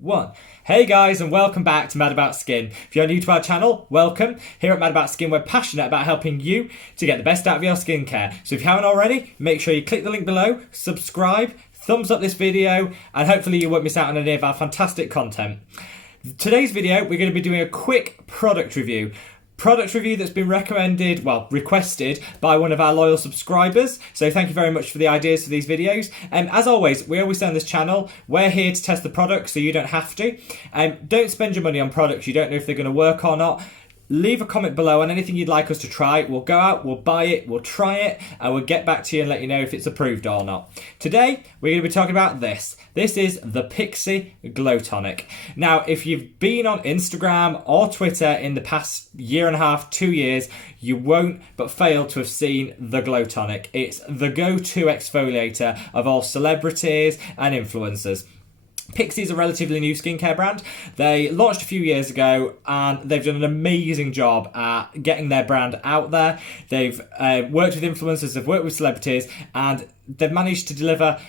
One. Hey guys, and welcome back to Mad About Skin. If you're new to our channel, welcome. Here at Mad About Skin, we're passionate about helping you to get the best out of your skincare. So if you haven't already, make sure you click the link below, subscribe, thumbs up this video, and hopefully you won't miss out on any of our fantastic content. Today's video, we're going to be doing a quick product review. Product review that's been requested by one of our loyal subscribers. So thank you very much for the ideas for these videos. As always, we always say on this channel, we're here to test the product so you don't have to. Don't spend your money on products you don't know if they're going to work or not. Leave a comment below on anything you'd like us to try. We'll go out, we'll buy it, we'll try it, and we'll get back to you and let you know if it's approved or not. Today, we're going to be talking about this. This is the Pixi Glow Tonic. Now, if you've been on Instagram or Twitter in the past year and a half, 2 years, you won't but fail to have seen the Glow Tonic. It's the go-to exfoliator of all celebrities and influencers. Pixi is a relatively new skincare brand. They launched a few years ago and they've done an amazing job at getting their brand out there. They've worked with influencers, they've worked with celebrities, and they've managed to deliver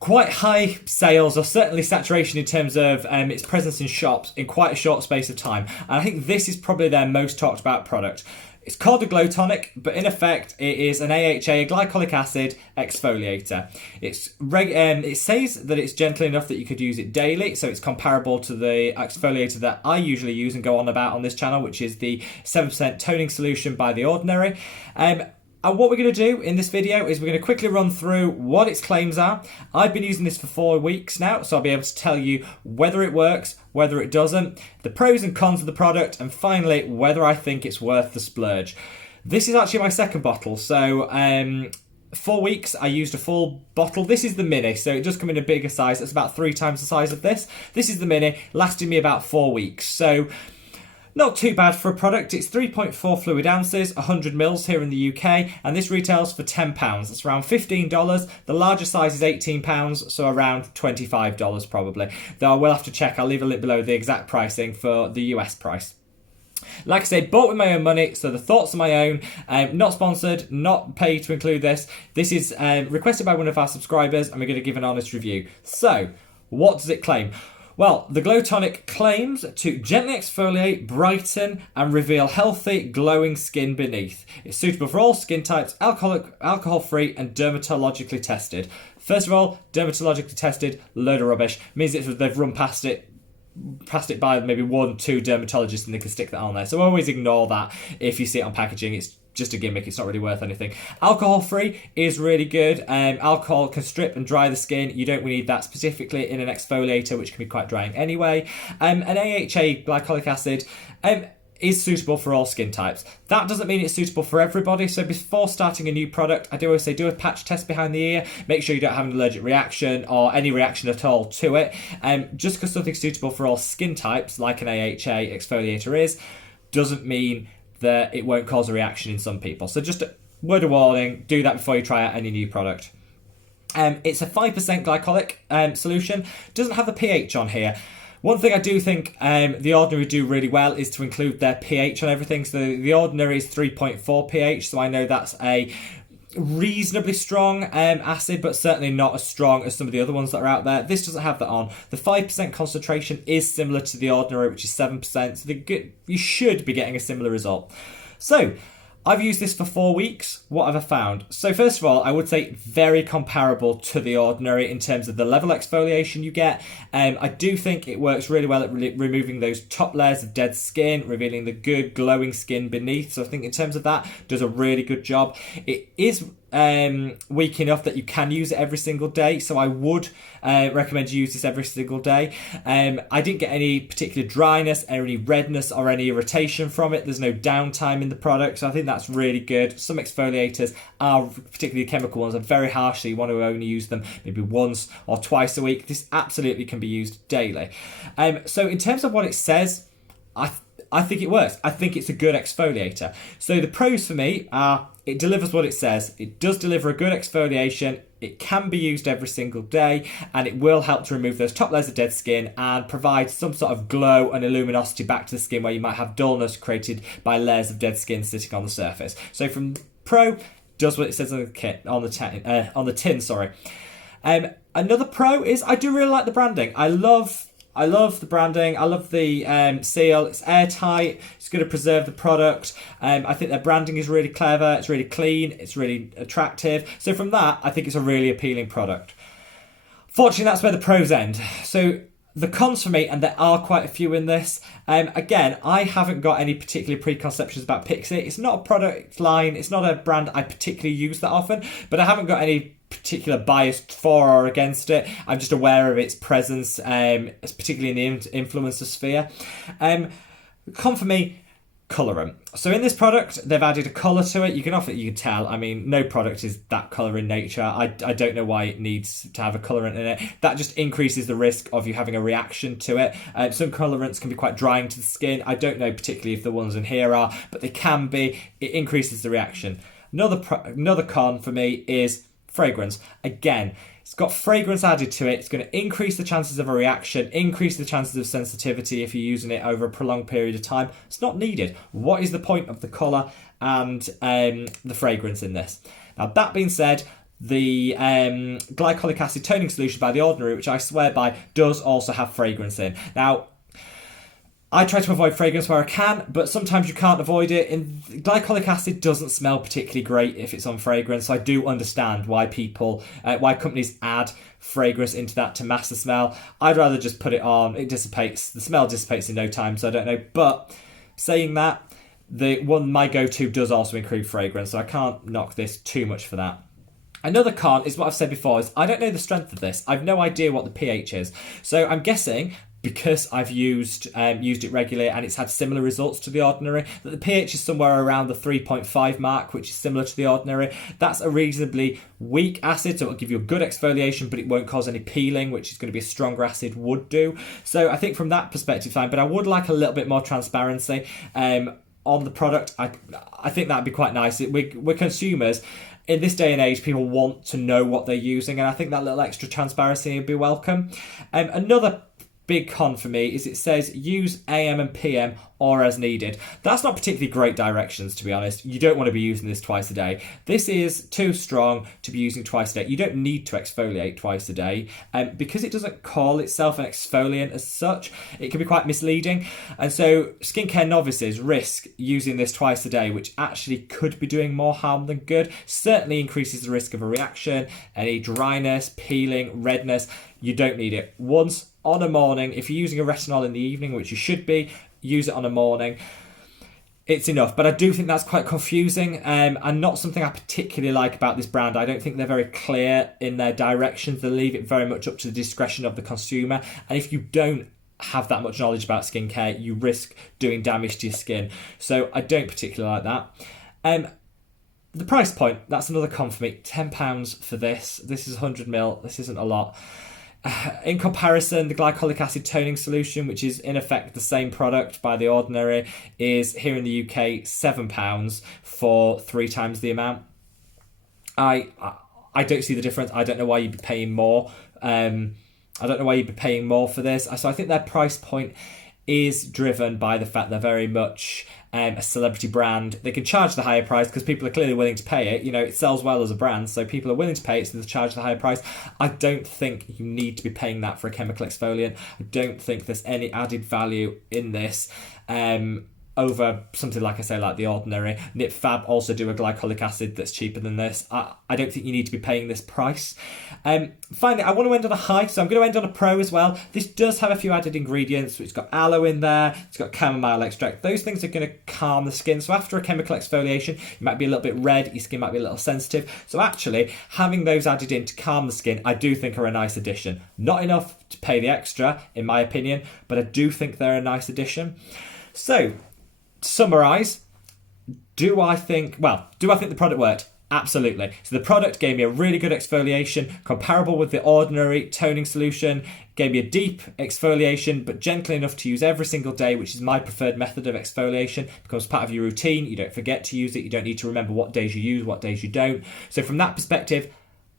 quite high sales, or certainly saturation in terms of its presence in shops in quite a short space of time. And I think this is probably their most talked about product. It's called a Glow Tonic, but in effect, it is an AHA, a glycolic acid exfoliator. It says that it's gentle enough that you could use it daily, so it's comparable to the exfoliator that I usually use and go on about on this channel, which is the 7% toning solution by The Ordinary. And what we're going to do in this video is we're going to quickly run through what its claims are. I've been using this for 4 weeks now, so I'll be able to tell you whether it works, whether it doesn't, the pros and cons of the product, and finally, whether I think it's worth the splurge. This is actually my second bottle, so 4 weeks I used a full bottle. This is the mini, so it does come in a bigger size. It's about 3 times the size of this. This is the mini, lasting me about 4 weeks. So not too bad for a product. It's 3.4 fluid ounces, 100 mils here in the UK, and this retails for £10. That's around $15. The larger size is £18, so around $25 probably. Though I will have to check. I'll leave a link below the exact pricing for the US price. Like I say, bought with my own money, so the thoughts are my own. Not sponsored, not paid to include this. This is requested by one of our subscribers, and we're going to give an honest review. So, what does it claim? Well, the Glow Tonic claims to gently exfoliate, brighten, and reveal healthy, glowing skin beneath. It's suitable for all skin types, alcohol-free, and dermatologically tested. First of all, dermatologically tested, load of rubbish. Means they've run past it by maybe 1-2 dermatologists and they can stick that on there. So always ignore that if you see it on packaging. It's just a gimmick, it's not really worth anything. Alcohol-free is really good. Alcohol can strip and dry the skin. You don't really need that specifically in an exfoliator, which can be quite drying anyway. An AHA, glycolic acid, is suitable for all skin types. That doesn't mean it's suitable for everybody, so before starting a new product, I do always say do a patch test behind the ear, make sure you don't have an allergic reaction or any reaction at all to it. Just because something's suitable for all skin types, like an AHA exfoliator is, doesn't mean that it won't cause a reaction in some people. So just a word of warning, do that before you try out any new product. It's a 5% glycolic solution, doesn't have the pH on here. One thing I do think The Ordinary do really well is to include their pH on everything. So The Ordinary is 3.4 pH, so I know that's a reasonably strong acid, but certainly not as strong as some of the other ones that are out there. This doesn't have that on. The 5% concentration is similar to The Ordinary, which is 7%, so you should be getting a similar result. So, I've used this for 4 weeks. What have I found? So first of all, I would say very comparable to The Ordinary in terms of the level of exfoliation you get. I do think it works really well at removing those top layers of dead skin, revealing the good glowing skin beneath. So I think in terms of that, does a really good job. It is weak enough that you can use it every single day, so I would recommend you use this every single day. I didn't get any particular dryness, any redness or any irritation from it. There's no downtime in the product, so I think that's really good. Some exfoliators are, particularly chemical ones, are very harsh, so you want to only use them maybe once or twice a week. This absolutely can be used daily. So in terms of what it says, I think it works. I think it's a good exfoliator. So the pros for me are it delivers what it says. It does deliver a good exfoliation. It can be used every single day, and it will help to remove those top layers of dead skin and provide some sort of glow and luminosity back to the skin where you might have dullness created by layers of dead skin sitting on the surface. So from pro, does what it says on the tin. Another pro is I do really like the branding. I love I love the branding. I love the seal. It's airtight. It's going to preserve the product. I think their branding is really clever. It's really clean. It's really attractive. So from that, I think it's a really appealing product. Fortunately, that's where the pros end. So the cons for me, and there are quite a few in this. Again, I haven't got any particular preconceptions about Pixi. It's not a product line. It's not a brand I particularly use that often, but I haven't got any particular bias for or against it. I'm just aware of its presence, particularly in the influencer sphere. Con for me, colorant. So in this product, they've added a colour to it. You can tell. I mean, no product is that colour in nature. I don't know why it needs to have a colourant in it. That just increases the risk of you having a reaction to it. Some colourants can be quite drying to the skin. I don't know particularly if the ones in here are, but they can be. It increases the reaction. Another con for me is fragrance. Again, it's got fragrance added to it. It's going to increase the chances of a reaction, increase the chances of sensitivity if you're using it over a prolonged period of time. It's not needed. What is the point of the colour and the fragrance in this? Now, that being said, the glycolic acid toning solution by The Ordinary, which I swear by, does also have fragrance in. Now, I try to avoid fragrance where I can, but sometimes you can't avoid it. And glycolic acid doesn't smell particularly great if it's on fragrance. So I do understand why why companies add fragrance into that to mask the smell. I'd rather just put it on. It dissipates. The smell dissipates in no time, so I don't know. But saying that, my go-to does also include fragrance, so I can't knock this too much for that. Another con is what I've said before, is I don't know the strength of this. I've no idea what the pH is. So I'm guessing, because I've used it regularly and it's had similar results to The Ordinary, that the pH is somewhere around the 3.5 mark, which is similar to The Ordinary. That's a reasonably weak acid, so it'll give you a good exfoliation, but it won't cause any peeling, which is going to be a stronger acid would do. So I think from that perspective, fine, but I would like a little bit more transparency on the product. I think that'd be quite nice. We're consumers. In this day and age, people want to know what they're using, and I think that little extra transparency would be welcome. Another big con for me is it says use AM and PM or as needed. That's not particularly great directions, to be honest. You don't want to be using this twice a day. This is too strong to be using twice a day. You don't need to exfoliate twice a day. Because it doesn't call itself an exfoliant as such, it can be quite misleading. And so skincare novices risk using this twice a day, which actually could be doing more harm than good. Certainly increases the risk of a reaction, any dryness, peeling, redness. You don't need it. Once on a morning, if you're using a retinol in the evening, which you should be, use it on a morning. It's enough, but I do think that's quite confusing and not something I particularly like about this brand. I don't think they're very clear in their directions. They leave it very much up to the discretion of the consumer. And if you don't have that much knowledge about skincare, you risk doing damage to your skin. So I don't particularly like that. The price point, that's another con for me. £10 for this. This is 100ml. This isn't a lot. In comparison, the glycolic acid toning solution, which is in effect the same product by The Ordinary, is here in the UK £7 for 3 times the amount. I don't see the difference. I don't know why you'd be paying more. I don't know why you'd be paying more for this. So I think their price point is driven by the fact they're very much a celebrity brand. They can charge the higher price because people are clearly willing to pay it. You know, it sells well as a brand, so people are willing to pay it, so they charge the higher price. I don't think you need to be paying that for a chemical exfoliant. I don't think there's any added value in this over something like I say, like The Ordinary. Nip Fab also do a glycolic acid that's cheaper than this. I don't think you need to be paying this price. Finally, I want to end on a high, so I'm going to end on a pro as well. This does have a few added ingredients. It's got aloe in there, it's got chamomile extract. Those things are going to calm the skin. So after a chemical exfoliation, you might be a little bit red, your skin might be a little sensitive. So actually, having those added in to calm the skin, I do think are a nice addition. Not enough to pay the extra, in my opinion, but I do think they're a nice addition. So, to summarise, do I think the product worked? Absolutely. So the product gave me a really good exfoliation, comparable with The Ordinary toning solution, gave me a deep exfoliation, but gentle enough to use every single day, which is my preferred method of exfoliation. It becomes part of your routine. You don't forget to use it. You don't need to remember what days you use, what days you don't. So from that perspective,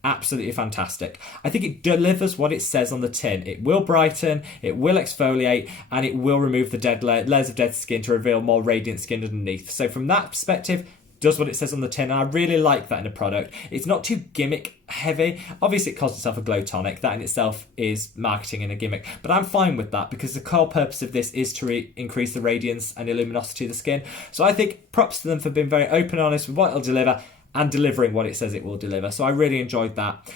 absolutely fantastic. I think it delivers what it says on the tin. It will brighten, it will exfoliate, and it will remove the dead layers of dead skin to reveal more radiant skin underneath. So from that perspective, does what it says on the tin, and I really like that in a product. It's not too gimmick heavy. Obviously it calls itself a glow tonic. That in itself is marketing and a gimmick, but I'm fine with that because the core purpose of this is to increase the radiance and the luminosity of the skin. So I think props to them for being very open and honest with what it'll deliver and delivering what it says it will deliver. So I really enjoyed that.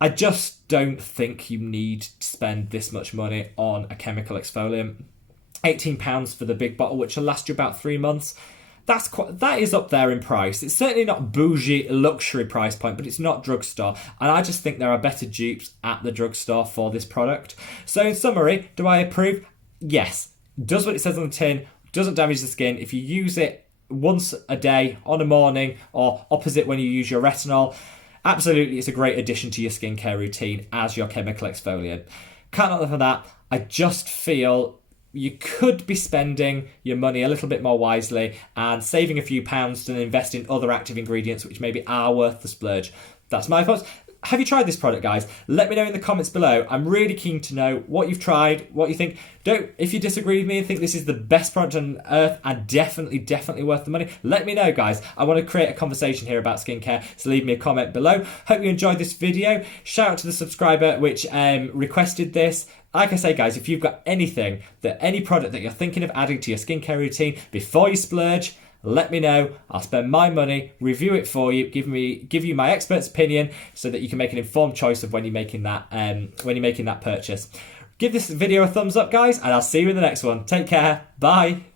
I just don't think you need to spend this much money on a chemical exfoliant. £18 for the big bottle, which will last you about 3 months. That is up there in price. It's certainly not bougie luxury price point, but it's not drugstore. And I just think there are better dupes at the drugstore for this product. So in summary, do I approve? Yes. Does what it says on the tin, doesn't damage the skin. If you use it once a day on a morning or opposite when you use your retinol, absolutely it's a great addition to your skincare routine as your chemical exfoliant. Can't knock them for that. I just feel you could be spending your money a little bit more wisely and saving a few pounds to invest in other active ingredients which maybe are worth the splurge. That's my thoughts. Have you tried this product, guys? Let me know in the comments below. I'm really keen to know what you've tried, what you think. If you disagree with me and think this is the best product on earth and definitely worth the money, let me know, guys. I want to create a conversation here about skincare, so leave me a comment below. Hope you enjoyed this video. Shout out to the subscriber which requested this. Like I say, guys, if you've got any product that you're thinking of adding to your skincare routine before you splurge, let me know. I'll spend my money, review it for you, give you my expert's opinion so that you can make an informed choice of when you're making that purchase. Give this video a thumbs up, guys, and I'll see you in the next one. Take care. Bye.